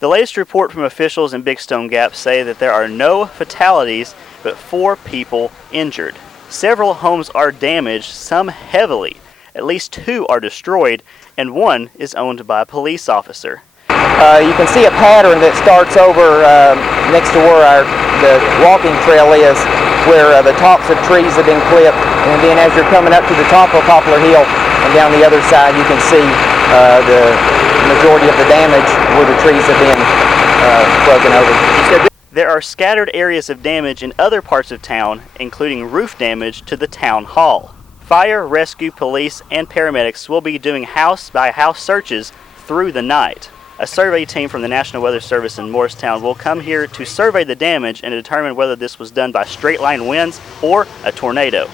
The latest report from officials in Big Stone Gap say that there are no fatalities, but 4 people injured. Several homes are damaged, some heavily. At least 2 are destroyed, and 1 is owned by a police officer. You can see a pattern that starts over next to where the walking trail is, where the tops of trees have been clipped, and then as you're coming up to the top of Poplar Hill and down the other side, you can see the majority of the damage where the trees have been broken over. There are scattered areas of damage in other parts of town, including roof damage to the town hall. Fire, rescue, police, and paramedics will be doing house-by-house searches through the night. A survey team from the National Weather Service in Morristown will come here to survey the damage and determine whether this was done by straight-line winds or a tornado.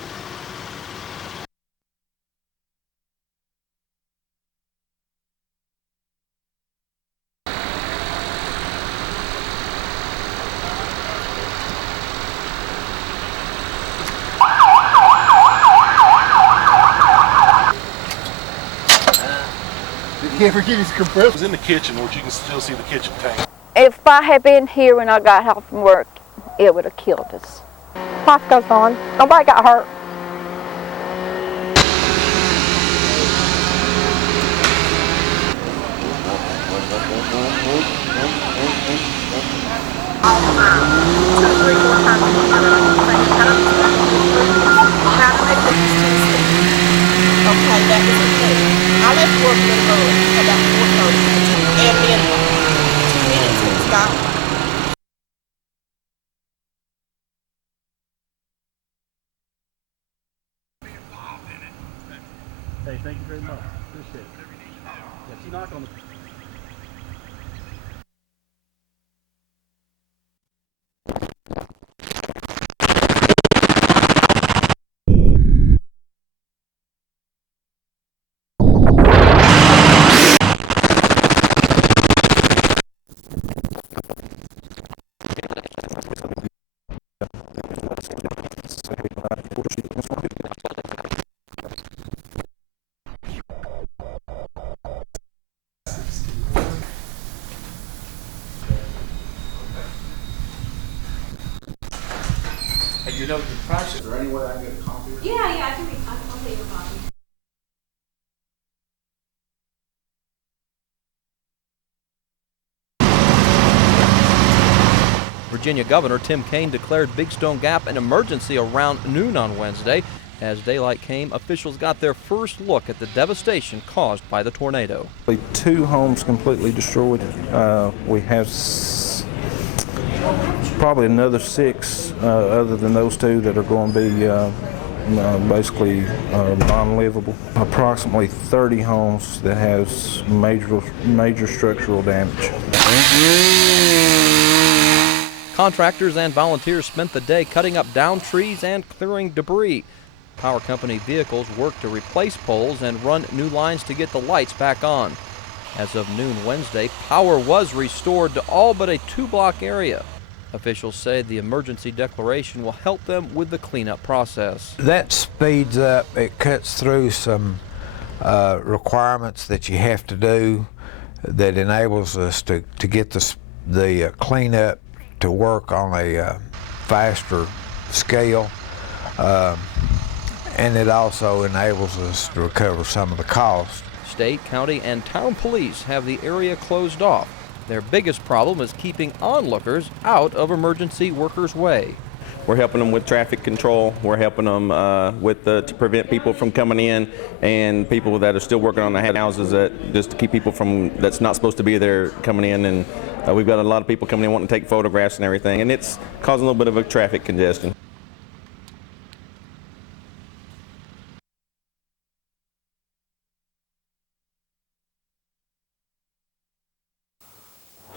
Did he ever get his compressor? It was in the kitchen, which you can still see the kitchen tank. If I had been here when I got home from work, it would have killed us. Life goes on. Nobody got hurt. Okay, that was okay. I left work a little early, about 4:30, and then 2 minutes and it stopped. Hey, thank you very much. Appreciate it. Yeah, you knock on the... You know the price. Is there any way I can get a copy? Yeah, I can I'll take your copy. Virginia Governor Tim Kaine declared Big Stone Gap an emergency around noon on Wednesday. As daylight came, officials got their first look at the devastation caused by the tornado. 2 homes completely destroyed. We have probably another 6 other than those 2 that are going to be basically non-livable. Approximately 30 homes that has major structural damage. Contractors and volunteers spent the day cutting up downed trees and clearing debris. Power company vehicles worked to replace poles and run new lines to get the lights back on. As of noon Wednesday, power was restored to all but a 2-block area. Officials say the emergency declaration will help them with the cleanup process. That speeds up, it cuts through some requirements that you have to do that enables us to get the cleanup to work on a faster scale. And it also enables us to recover some of the cost. State, county, and town police have the area closed off. Their biggest problem is keeping onlookers out of emergency workers' way. We're helping them with traffic control. We're helping them to prevent people from coming in, and people that are still working on the houses just to keep people that's not supposed to be there coming in. And we've got a lot of people coming in wanting to take photographs and everything, and it's causing a little bit of a traffic congestion.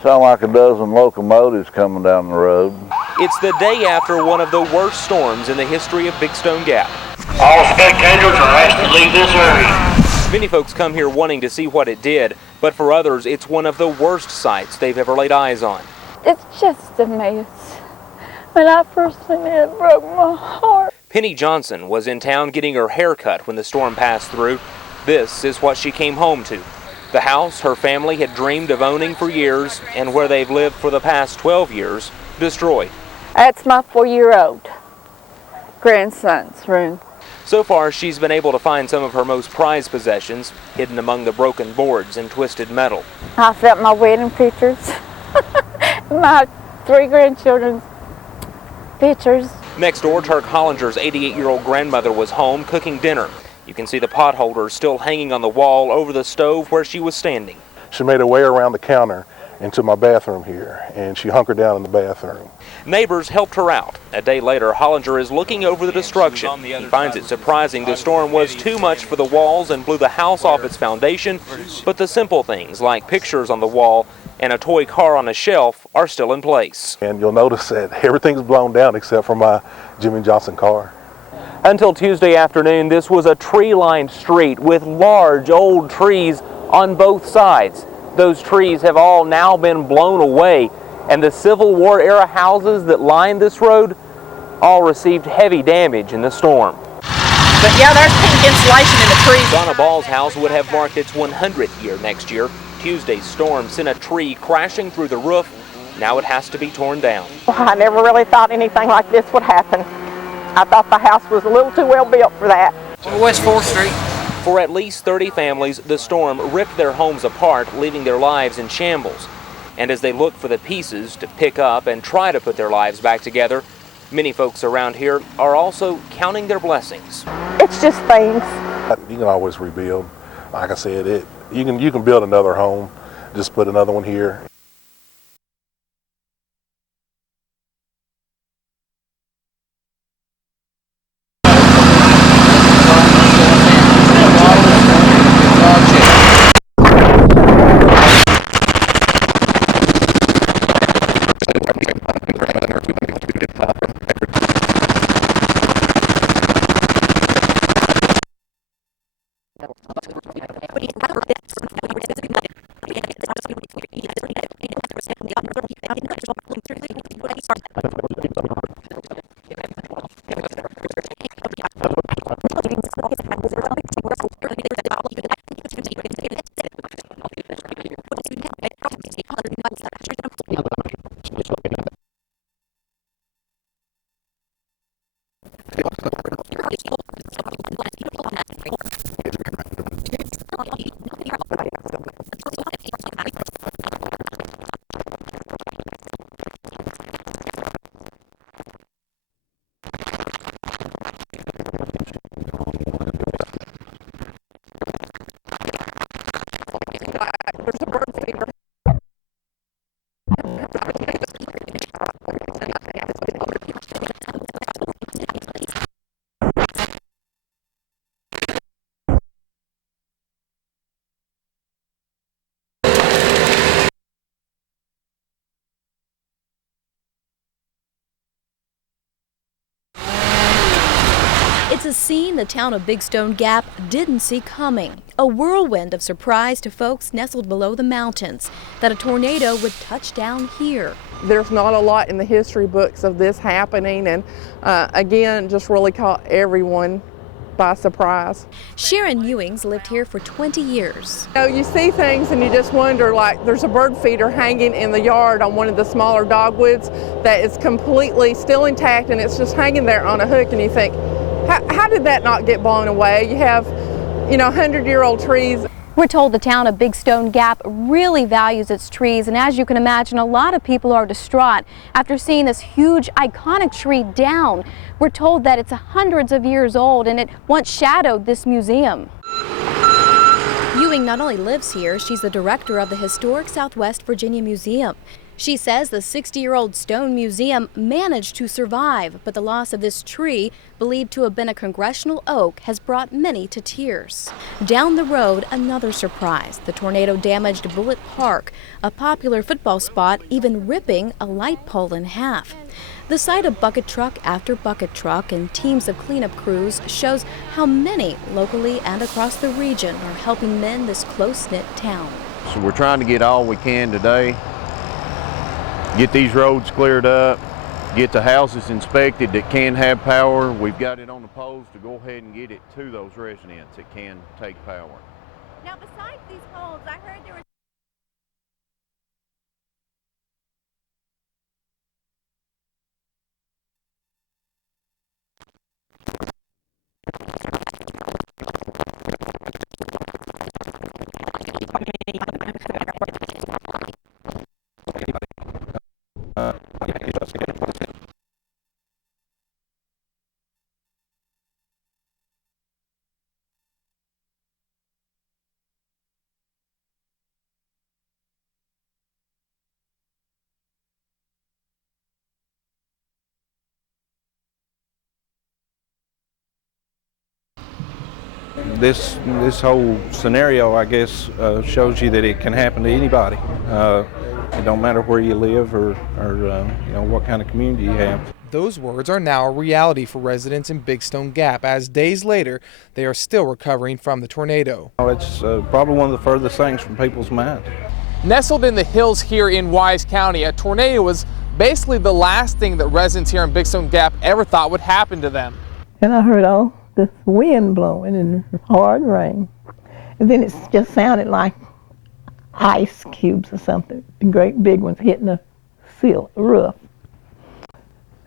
Sound like a dozen locomotives coming down the road. It's the day after one of the worst storms in the history of Big Stone Gap. All spectators are asked to leave this area. Many folks come here wanting to see what it did, but for others, it's one of the worst sights they've ever laid eyes on. It's just a mess. When I first seen it, it broke my heart. Penny Johnson was in town getting her hair cut when the storm passed through. This is what she came home to. The house her family had dreamed of owning for years and where they've lived for the past 12 years, destroyed. That's my 4-year-old grandson's room. So far, she's been able to find some of her most prized possessions hidden among the broken boards and twisted metal. I found my wedding pictures, my 3 grandchildren's pictures. Next door, Turk Hollinger's 88-year-old grandmother was home cooking dinner. You can see the pot holders still hanging on the wall over the stove where she was standing. She made her way around the counter into my bathroom here, and she hunkered down in the bathroom. Neighbors helped her out. A day later, Hollinger is looking over the destruction. He finds it surprising the storm was too much for the walls and blew the house off its foundation, but the simple things like pictures on the wall and a toy car on a shelf are still in place. And you'll notice that everything's blown down except for my Jimmy Johnson car. Until Tuesday afternoon, this was a tree-lined street with large old trees on both sides. Those trees have all now been blown away, and the Civil War era houses that lined this road all received heavy damage in the storm. But yeah, there's pink insulation in the trees. Donna Ball's house would have marked its 100th year next year. Tuesday's storm sent a tree crashing through the roof. Now it has to be torn down. I never really thought anything like this would happen. I thought the house was a little too well built for that. West 4th Street. For at least 30 families, the storm ripped their homes apart, leaving their lives in shambles. And as they look for the pieces to pick up and try to put their lives back together, many folks around here are also counting their blessings. It's just things. You can always rebuild. Like I said, you can build another home, just put another one here. It's a scene the town of Big Stone Gap didn't see coming. A whirlwind of surprise to folks nestled below the mountains that a tornado would touch down here. There's not a lot in the history books of this happening, and again, just really caught everyone by surprise. Sharon Ewings lived here for 20 years. You know, you see things and you just wonder, like there's a bird feeder hanging in the yard on one of the smaller dogwoods that is completely still intact, and it's just hanging there on a hook, and you think, how did that not get blown away? You have, 100-year-old trees. We're told the town of Big Stone Gap really values its trees, and as you can imagine, a lot of people are distraught after seeing this huge, iconic tree down. We're told that it's hundreds of years old, and it once shadowed this museum. Ewing not only lives here, she's the director of the historic Southwest Virginia Museum. She says the 60-year-old stone museum managed to survive, but the loss of this tree, believed to have been a congressional oak, has brought many to tears. Down the road, another surprise. The tornado damaged Bullitt Park, a popular football spot, even ripping a light pole in half. The sight of bucket truck after bucket truck and teams of cleanup crews shows how many locally and across the region are helping mend this close-knit town. So we're trying to get all we can today. Get these roads cleared up, get the houses inspected that can have power. We've got it on the poles to go ahead and get it to those residents that can take power. Now, besides these homes, I This whole scenario, I guess, shows you that it can happen to anybody. It don't matter where you live or you know, what kind of community you have. Those words are now a reality for residents in Big Stone Gap, as days later they are still recovering from the tornado. It's probably one of the furthest things from people's mind. Nestled in the hills here in Wise County, a tornado was basically the last thing that residents here in Big Stone Gap ever thought would happen to them. And I heard all this wind blowing and hard rain. And then it just sounded like ice cubes or something, great big ones hitting the roof.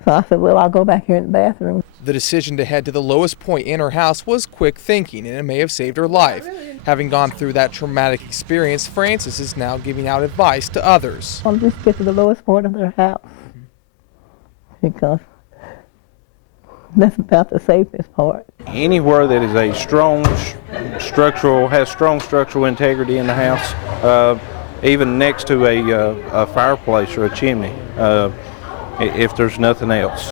So I said, well, I'll go back here in the bathroom. The decision to head to the lowest point in her house was quick thinking, and it may have saved her life. Having gone through that traumatic experience, Frances is now giving out advice to others. I'll just get to the lowest point of their house, because that's about the safest part. Anywhere that is a strong structural integrity in the house, even next to a fireplace or a chimney, if there's nothing else.